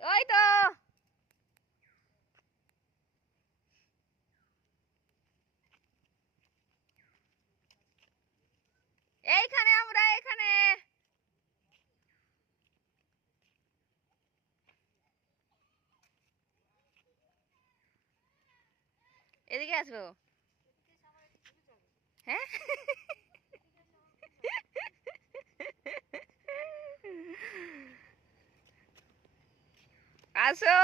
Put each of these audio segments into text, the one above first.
ওই তো এইখানে আমরা এখানে এদিকে আসবো হ্যাঁ আসো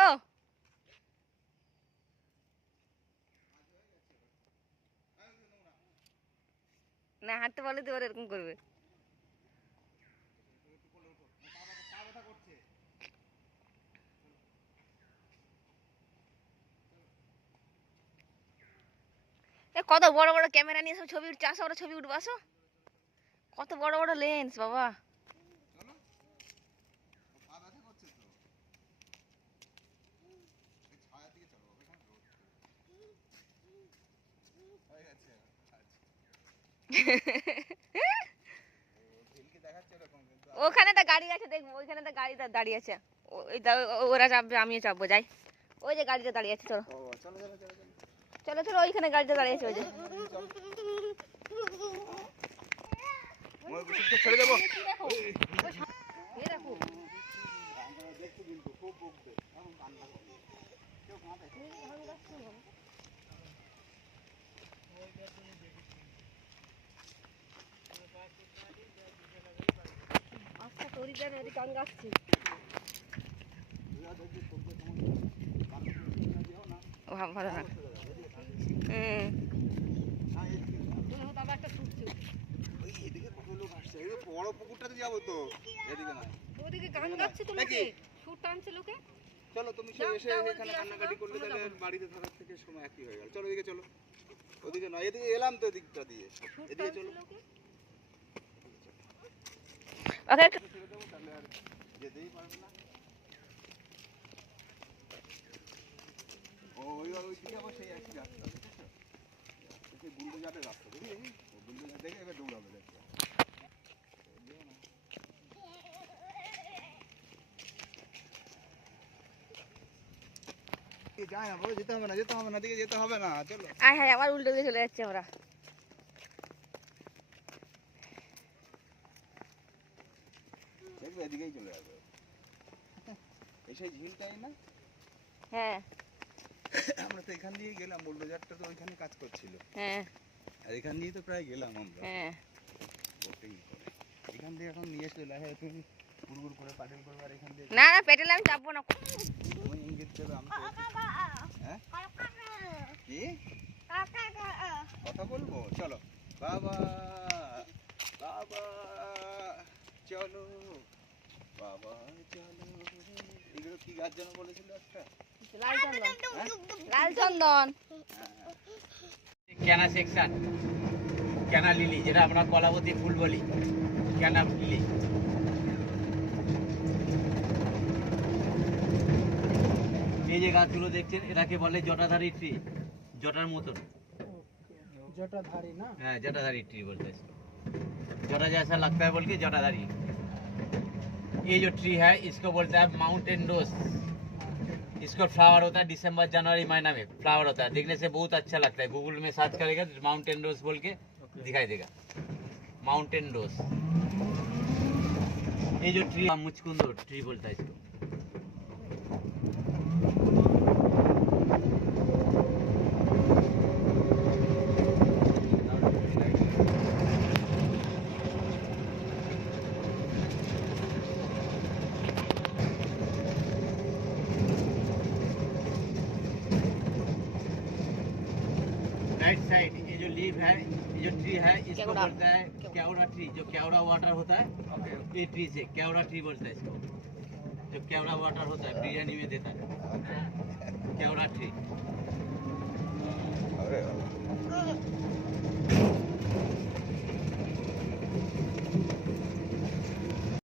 না হাঁটতে বলে তো এরকম করবে কত বড় বড় ক্যামেরা নিয়ে সব ছবি উঠছে আসো ওরা ছবি উঠবো আসো কত বড় বড় লেন্স বাবা ওখানে একটা গাড়ি আছে দেখবো ওইখানে একটা গাড়ি দাঁড়িয়ে আছে ওরা চাপবে আমিও চাপবো যাই ওই যে গাড়িটা দাঁড়িয়ে আছে চলো চলো চলো ওইখানে গাড়িটা দাঁড়িয়ে আছে ওই যে ছেড়ে দেবো ভালো না বড় পুকুরটাতে যাবো তো এদিকে না ওদিকে গান গাচ্ছে তো লোকে সুর টানছে লোকে চলো তুমি এসে এখানে কান্নাকাটি করলে তাহলে বাড়িতে থাকার থেকে সময় একই হয়ে গেল চলো এদিকে চলো ওদিকে না এদিকে এলাম তো দিকটা দিয়ে এদিকে চলো ওকে তাহলে আর যেতেই পারবে না ওই দিকে আবার সেই একই রাস্তা বুঝেছো সেই বুলডোজারের রাস্তা দেখি ও বুলডোজার দেখে এবার দৌড়াবে দেখো যায় না বলো যেতে হবে না দিকে যেতে হবে না চলো আয় হ্যাঁ আবার উল্টো দিকে চলে যাচ্ছে আমরা দেখবে এদিকেই চলে যাবে এই সেই ঝিলটাই না হ্যাঁ আমরা তো এখান দিয়ে গেলাম বুলডোজারটা তো ওইখানে কাজ করছিল হ্যাঁ আর এখান দিয়ে তো প্রায় গেলাম আমরা হ্যাঁ এখান দিয়ে এখন নিয়ে চলে আসে তুমি গুড়গুড় করে পাটেল করবে আর এখান দিয়ে না না পেটেলে আমি চাপবো না তুমি ইঙ্গিত দেবে আমি হ্যাঁ কি কথা বলবো চলো বাবা বাবা চলো বাবা চলো এগুলো কি গাছ যেন বলেছিল একটা লাল চন্দন ক্যানা সেকশন ক্যানা লিলি যেটা আমরা কলাবতী ফুল বলি ক্যানা লিলি এই যে গাছগুলো দেখছেন এটাকে বলে জটাধারী ট্রি জটার মতন जटाधारी ना हाँ जटाधारी ट्री बोलते हैं जटा जैसा लगता है बोल के जटाधारी ये जो ट्री है इसको बोलते हैं माउंटेन रोज इसको फ्लावर होता है दिसंबर जनवरी महीना में फ्लावर होता है देखने से बहुत अच्छा लगता है गूगल में सर्च करेगा माउंटेन रोज बोल के दिखाई देगा माउंटेन रोज ये जो ट्री मुचकुंद ट्री बोलता है इसको राइट साइड ये जो लीफ है ये जो ट्री है इसको बोलता है केवड़ा ट्री जो केवड़ा वाटर होता है ये ट्री से केवड़ा ट्री बोलता है इसको जो केवड़ा वाटर होता है बिरयानी में देता है केवड़ा ट्री